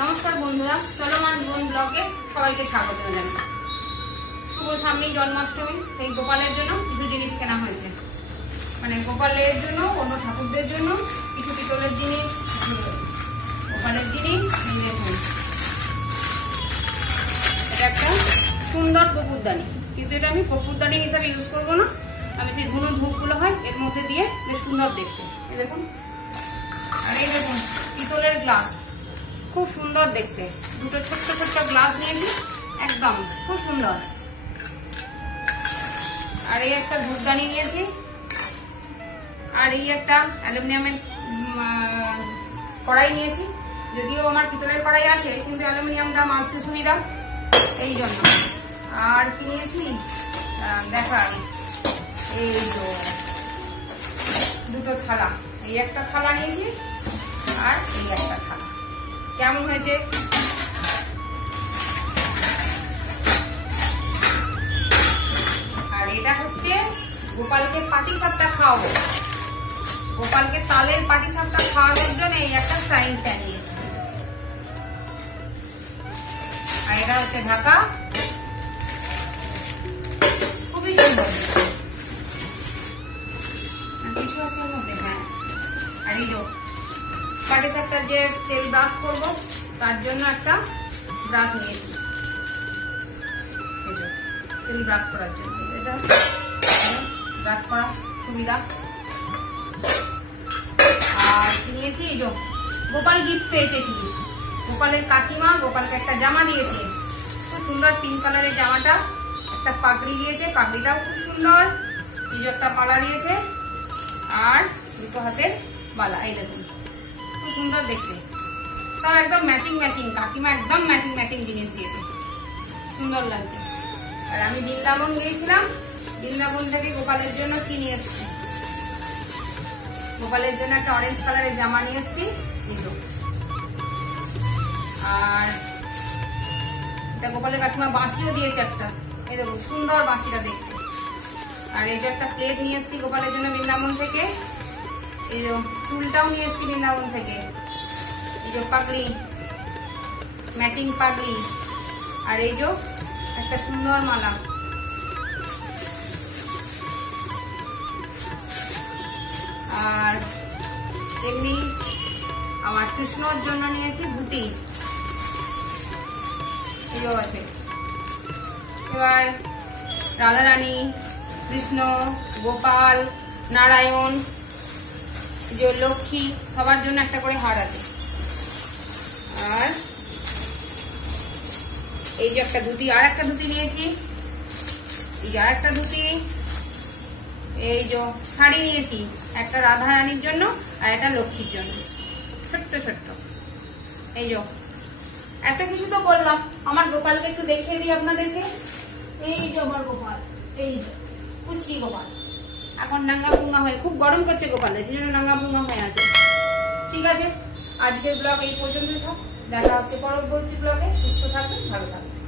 নমস্কার বন্ধুরা, চলমান জীবন ব্লগে সবাইকে স্বাগত জানাই। শুভ সামনেই জন্মাষ্টমী, সেই গোপালের জন্য কিছু জিনিস কেনা হয়েছে। মানে গোপালের জন্য, অন্য ঠাকুরদের জন্য কিছু পিতলের জিনিস, গোপালের জিনিস। দেখুন, এটা একটা সুন্দর কপুরদানি, কিন্তু এটা আমি কপুরদানি হিসাবে ইউজ করবো না। আমি সেই ধুনো ধূপগুলো হয় এর মধ্যে দিয়ে বেশ সুন্দর দেখতে। এই দেখুন, আর এই দেখুন পিতলের গ্লাস, খুব সুন্দর দেখতে। দুটো ছোট্ট ছোট্ট গ্লাস নিয়েছি, একদম খুব সুন্দর। আর এই একটা ধূপদানি নিয়েছি, আর এই একটা অ্যালুমিনিয়ামের কড়াই নিয়েছি। যদিও আমার পিতলের কড়াই আছে, কিন্তু অ্যালুমিনিয়ামটা মাজতে সুবিধা, এই জন্য। আর কি নিয়েছি দেখাই, এই তো দুটো থালা, এই একটা থালা নিয়েছি আর এই একটা থালা। কেমন হয়েছে? আর এটা হচ্ছে গোপালকে পাটিসাপটা খাওয়াবো। গোপালকে তালের পাটিসাপটা খাওয়ানোর জন্য এই একটা ফ্রাইং প্যান নিয়েছি। আর এটা হচ্ছে ঢাকা, খুবই সুন্দর। কিছু আছে ওর মধ্যে, হ্যাঁ। আর এই পাটিসাপটার যে তেল ব্রাশ করবো তার জন্য একটা ব্রাশ নিয়েছি, তেল ব্রাশ করার জন্য। এটা ব্রাশ করা সুবিধা। আর কি নিয়েছি, এই গোপাল গিফট পেয়েছে ঠিকই। গোপালের কাকিমা গোপালকে একটা জামা দিয়েছে, খুব সুন্দর পিঙ্ক কালারের জামাটা। একটা পাগড়ি দিয়েছে, পাগড়িটাও খুব সুন্দর। এই একটা মালা দিয়েছে, আর দুটো হাতের বালা। এই দেখুন, খুব সুন্দর দেখতে, সব একদম ম্যাচিং ম্যাচিং। কাকিমা একদম ম্যাচিং ম্যাচিং জিনিস দিয়েছে, সুন্দর লাগছে। আর আমি বৃন্দাবন গিয়েছিলাম, বৃন্দাবন থেকে গোপালের জন্য কি নিয়ে এসছি, গোপালের জন্য একটা অরেঞ্জ কালারের জামা নিয়ে এসছি। আর এটা গোপালের কাকিমা বাঁশিও দিয়েছে একটা, এই দেখুন সুন্দর বাঁশিটা দেখতে। আর এই যে একটা প্লেট নিয়ে এসছি গোপালের জন্য বৃন্দাবন থেকে। এই যে চুলটাও নিয়ে এসছি বৃন্দাবন থেকে। এই যে পাগড়ি, ম্যাচিং পাগড়ি। আর এই যে একটা সুন্দর মালা। আর এমনি আমার কৃষ্ণর জন্য নিয়েছি ধুতি, এও আছে। এবার রাধারানী, কৃষ্ণ, গোপাল, নারায়ণ, যে লক্ষ্মী, সবার জন্য একটা করে হার আছে। আর এই যে একটা ধুতি, আর একটা ধুতি নিয়েছি। এই যে আর একটা ধুতি। এই যে শাড়ি নিয়েছি, একটা রাধারানীর জন্য আর একটা লক্ষ্মীর জন্য, ছোট্ট ছোট্ট। এই যে এত কিছু তো বললাম, আমার গোপালকে একটু দেখিয়ে দিই আপনাদেরকে। এই যে আমার গোপাল, এই যে কুচকি গোপাল, এখন নাঙ্গা পুঙ্গা হয়ে, খুব গরম করছে গোপালে, সেই জন্য নাঙ্গা পুঙ্গা হয়ে আছে। ঠিক আছে, আজকের ব্লগ এই পর্যন্তই থাক। দেখা হচ্ছে পরবর্তী ব্লগে। সুস্থ থাকবেন, ভালো থাকবেন।